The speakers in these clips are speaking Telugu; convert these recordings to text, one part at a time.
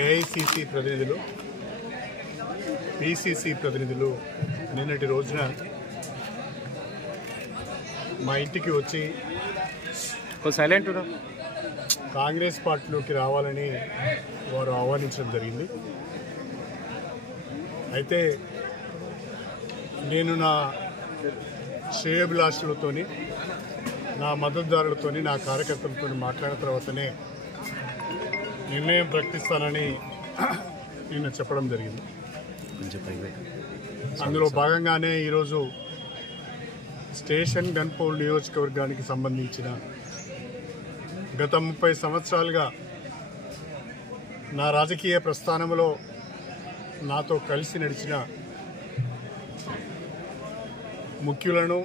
ఏఐసిసి ప్రతినిధులు పిసిసి ప్రతినిధులు నిన్నటి రోజున మా ఇంటికి వచ్చి కాంగ్రెస్ పార్టీలోకి రావాలని వారు ఆహ్వానించడం జరిగింది. అయితే నేను నా శ్రేయోభిలాషులతోని, నా మద్దతుదారులతోని, నా కార్యకర్తలతో మాట్లాడిన తర్వాతనే నిర్ణయం ప్రకటిస్తానని నేను చెప్పడం జరిగింది. అందులో భాగంగానే ఈరోజు స్టేషన్ గన్పౌల్ నియోజకవర్గానికి సంబంధించిన గత 30 సంవత్సరాలుగా నా రాజకీయ ప్రస్థానంలో నాతో కలిసి నడిచిన ముఖ్యులను,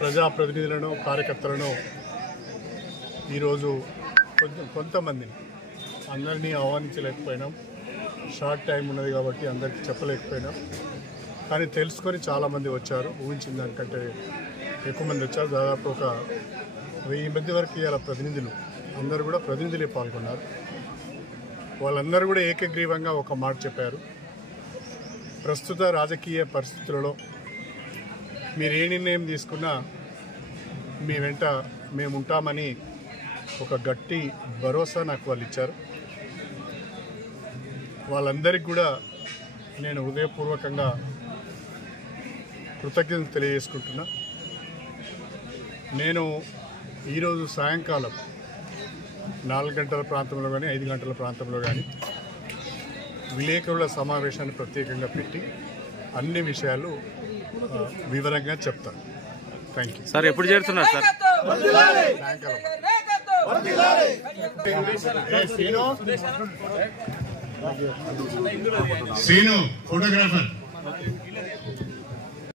ప్రజాప్రతినిధులను, కార్యకర్తలను ఈరోజు కొంతమందిని, అందరినీ ఆహ్వానించలేకపోయినాం. షార్ట్ టైం ఉన్నది కాబట్టి అందరికీ చెప్పలేకపోయినాం. కానీ తెలుసుకొని చాలామంది వచ్చారు. ఊహించిన దానికంటే ఎక్కువ మంది వచ్చారు. దాదాపు ఒక 1000 మంది వరకు ఇవాళ ప్రతినిధులు, అందరూ కూడా ప్రతినిధులే పాల్గొన్నారు. వాళ్ళందరూ కూడా ఏకగ్రీవంగా ఒక మాట చెప్పారు. ప్రస్తుత రాజకీయ పరిస్థితులలో మీరు ఏ నిర్ణయం తీసుకున్నా మీ వెంట మేము ఉంటామని ఒక గట్టి భరోసా నాకు వాళ్ళు ఇచ్చారు. వాళ్ళందరికీ కూడా నేను హృదయపూర్వకంగా కృతజ్ఞతలు తెలియజేసుకుంటున్నా. నేను ఈరోజు సాయంకాలం 4 గంటల ప్రాంతంలో కానీ 5 గంటల ప్రాంతంలో కానీ విలేకరుల సమావేశాన్ని ప్రత్యేకంగా పెట్టి అన్ని విషయాలు వివరంగా చెప్తాను. Thank you sir. ఎప్పుడు చేరుతున్నారు సార్? శ్రీను ఫోటోగ్రాఫర్.